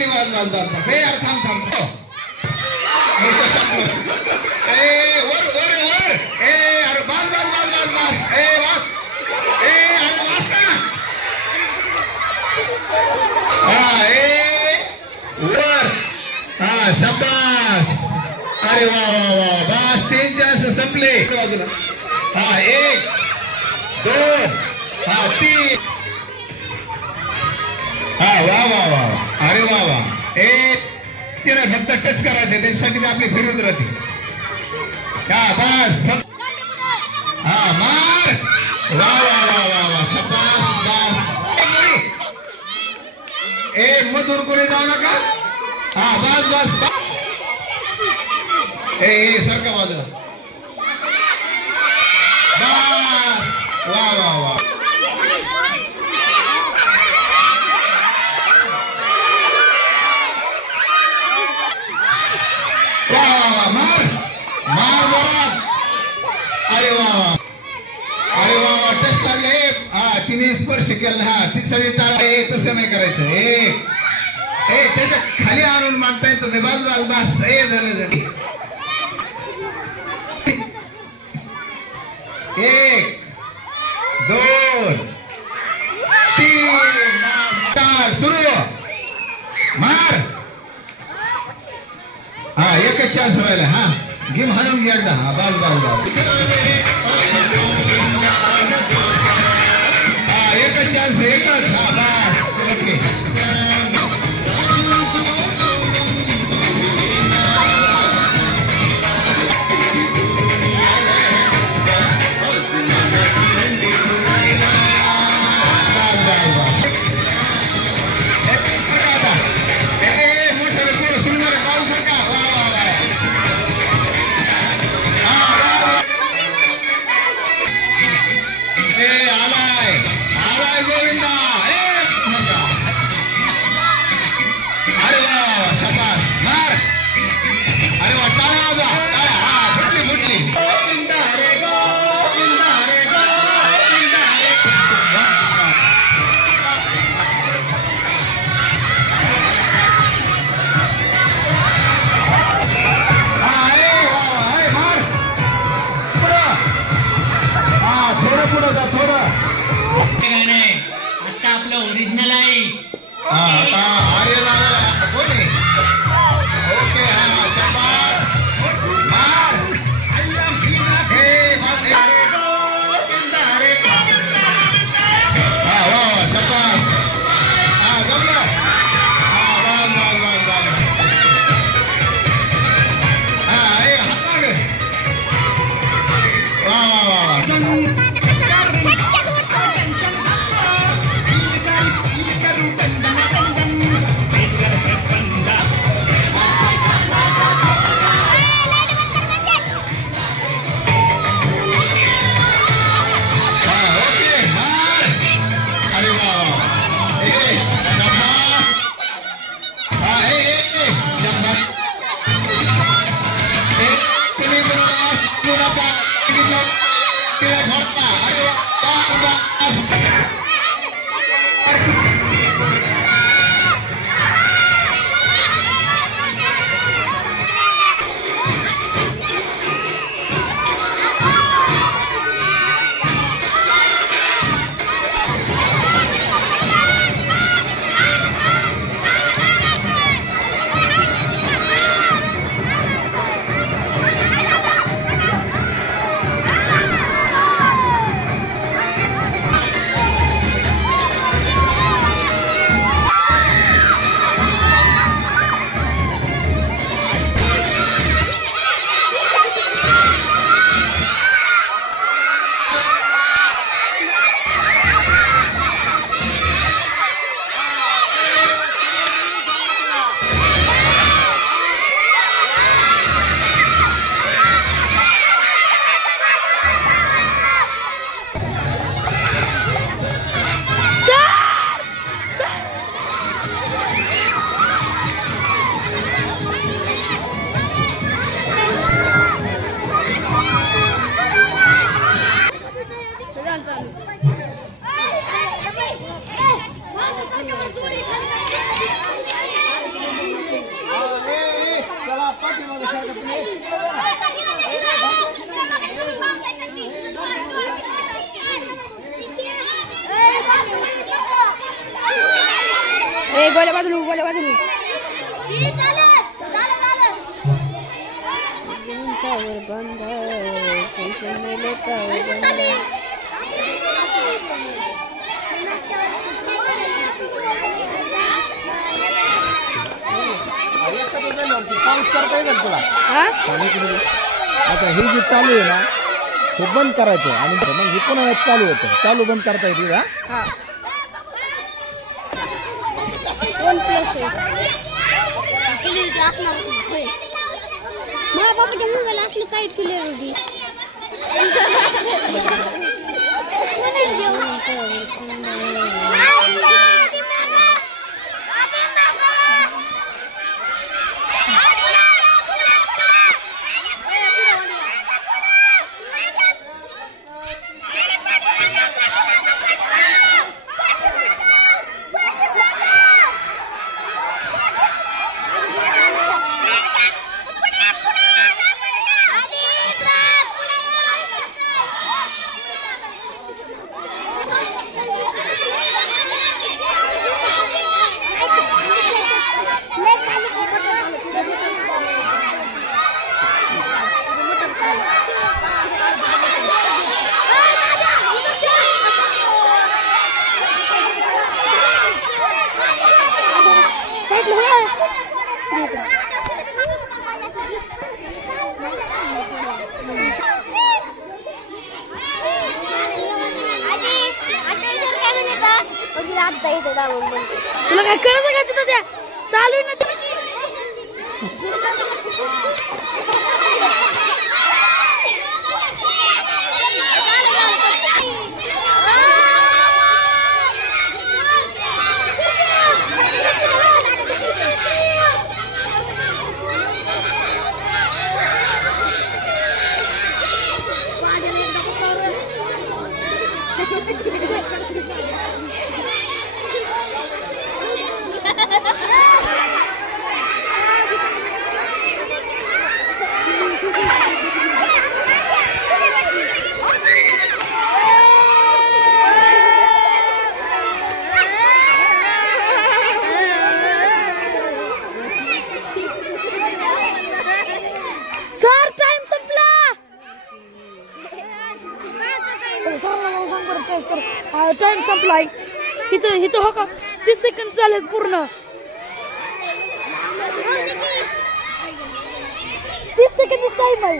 संपली बस बस बस बस ए यार थांब थांब मी तर संपलो ए वर वर वर ए अरे बस बस बस बस बस ए बस ए अरे बस ना हा ए वर हा शाबास अरे वा वा वा बस 3 चान्स संपले बाजूला हा 1 2 हा 3 हा वा वा वा अरे वा वा ए तिला फक्त टच करायचे त्याच्यासाठी आपली फिरवत राहते हा बस हा मार वा वा वा वा वा शाबास बस ए मधूर कोणी जाऊ नका हा बस बस ए सारखा बाजूला बस वा वा वा मार मार जोरात अरे वा अरे वा टेस्ट लागले हा तिने स्पर्श केला हा ती सगळी टाळा तसं नाही करायचं ए त्याच्या खाली आणून मागताय तुम्ही बस बस बस ए झालं झालं 1 2 3 सुरू मार हा एकच चान्स राहिला हा गेम हाणून घ्या एकदा हा बस बस बस हा एकच चान्स एकच हा बस ओके गोल्या बाजूला बंद टेन्शन नाही लेता पाऊस करता येईल तुला आता हे जे चालू आहे ना हे बंद करायचं आणि मग हे पुन्हा चालू होतं चालू बंद करता येईल हा 1+ क्लिअरिटी असणार माझ्या बाबाच्या मोबाईलला असलं काय क्लिअरिटी तुला काय कळत का तिथं त्या चालू आहे ना टाइम संपलाय इथं हो का 30 सेकंद झाले पूर्ण 30 सेकंद टाइम आहे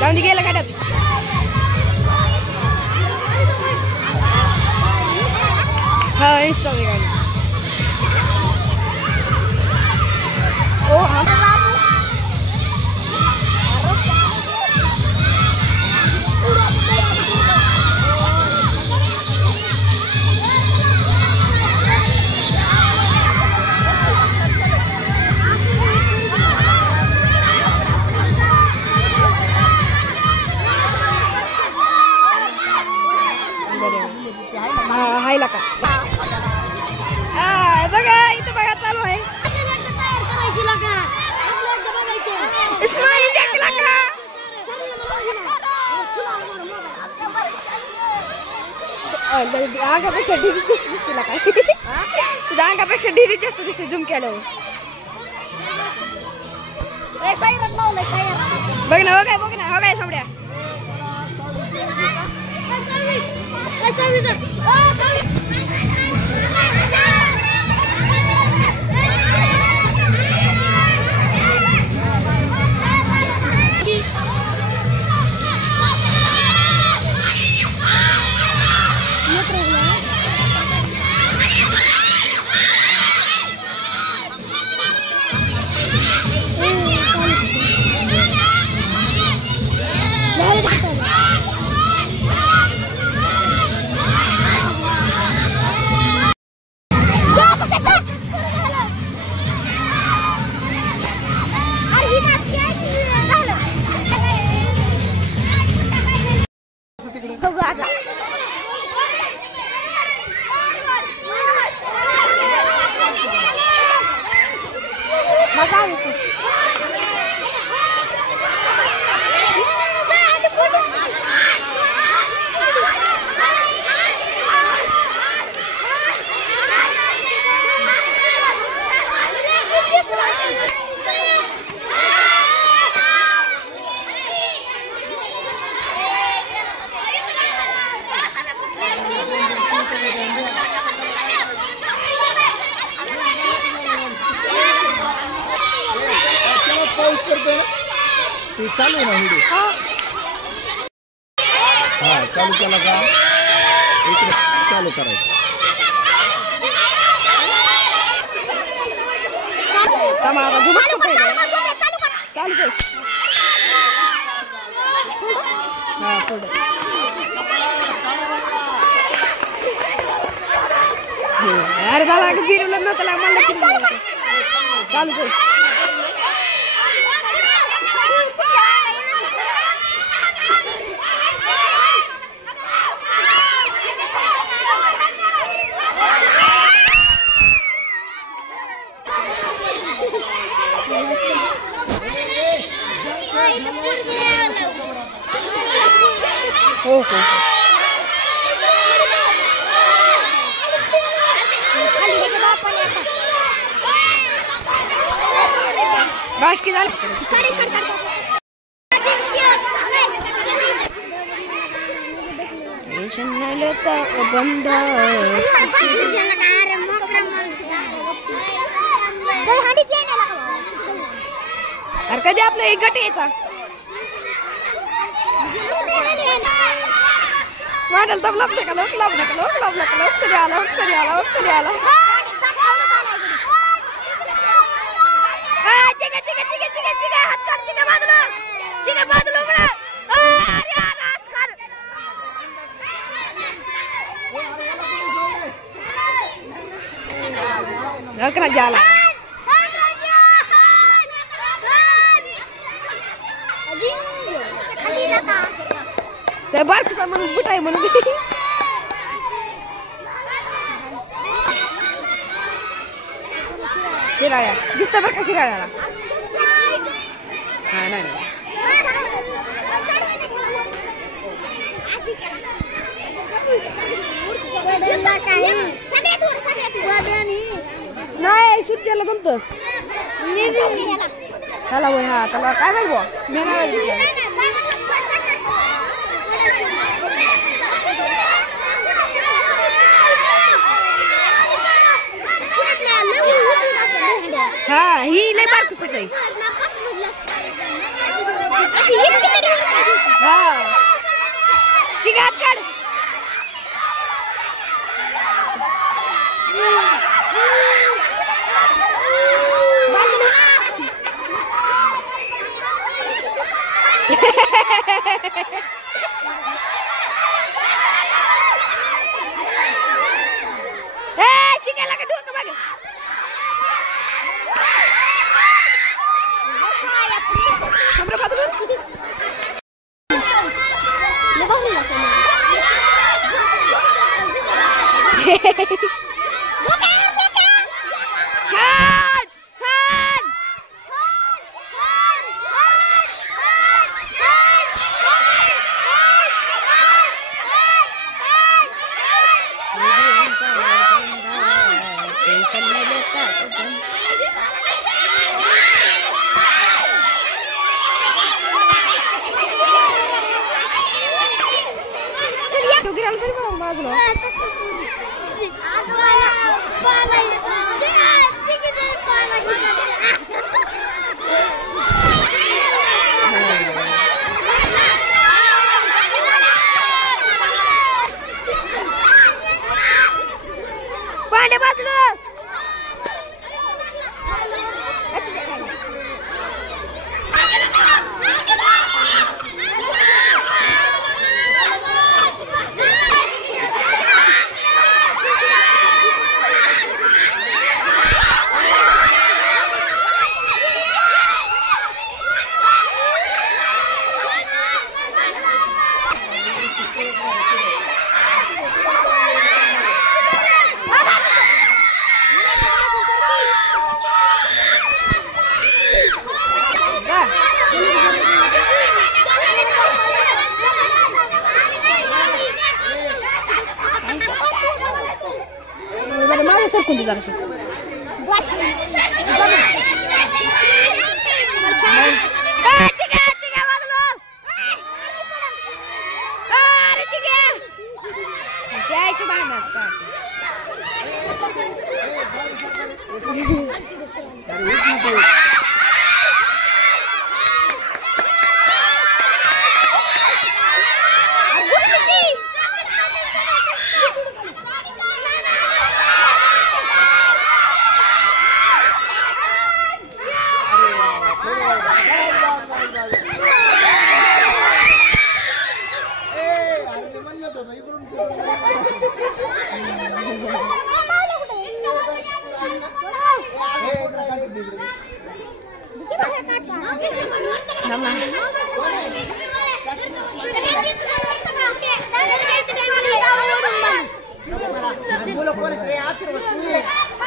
जाऊन गेला काढत हा इंस्टाग्राम हायला का बघा इथं बघा चालू आहे इस्माईल देखला का अंगापेक्षा ढिरी जास्त दिसते ना काय तुझ्या अंगापेक्षा ढिरी जास्त दिसते झुम केल्यावर बघ ना हो काय सामड्या चालू आहे ना व्हिडिओ हा चालू केला का इकडे चालू करायचं अरे झाला फिरवलं नव्हतं मला चालू कर हो बस की झालं बंद अरे कधी आपलं एक गट यायचा वाढल तर लपलं का तरी आला जाला त्या बारकूचा म्हणून बुटाय म्हणून शिराळ्या दिसतं बरं का शिराळ्याला हा नाही नाही सूर्याला जमतं त्याला होय हा त्याला काय माहिती बुवा मी नाही हा ही लय बारकूच आहे हा ठीक आहे काढ चिकायला का डोकं बघ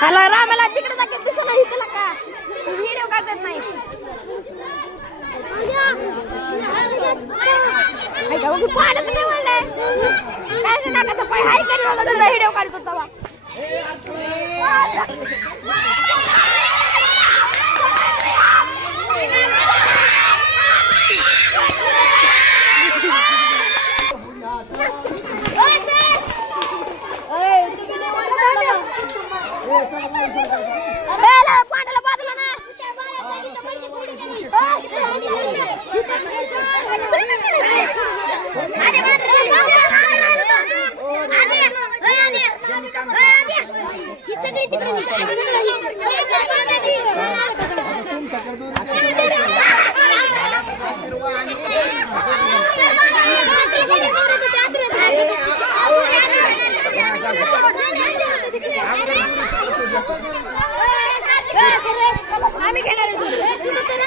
हॅलो रामाला तिकडे जाते दिसत नाही तुला का व्हिडिओ काढत नाही पाण्यात नाही म्हणलंय काय नका पाय हाय करी होता तुझा व्हिडिओ काढत होता पाण्याला बाजूला ना आम्ही घेणार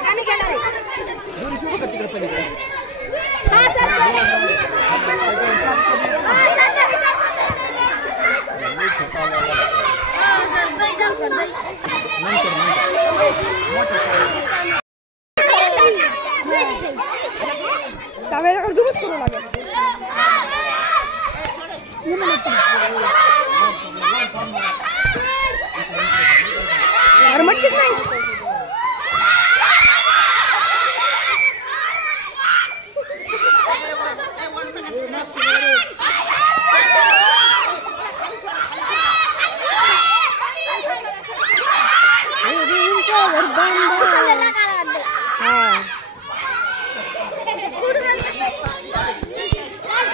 आम्ही घेणार करू लागेल मटकीच नाही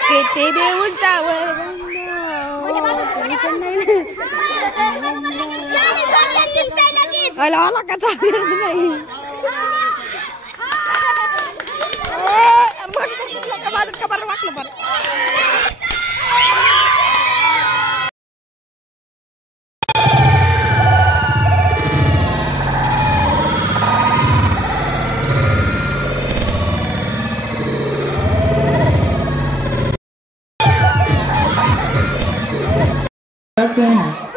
किती बे उंचावर आला का नाही कबर वाटलं बरं खेळणार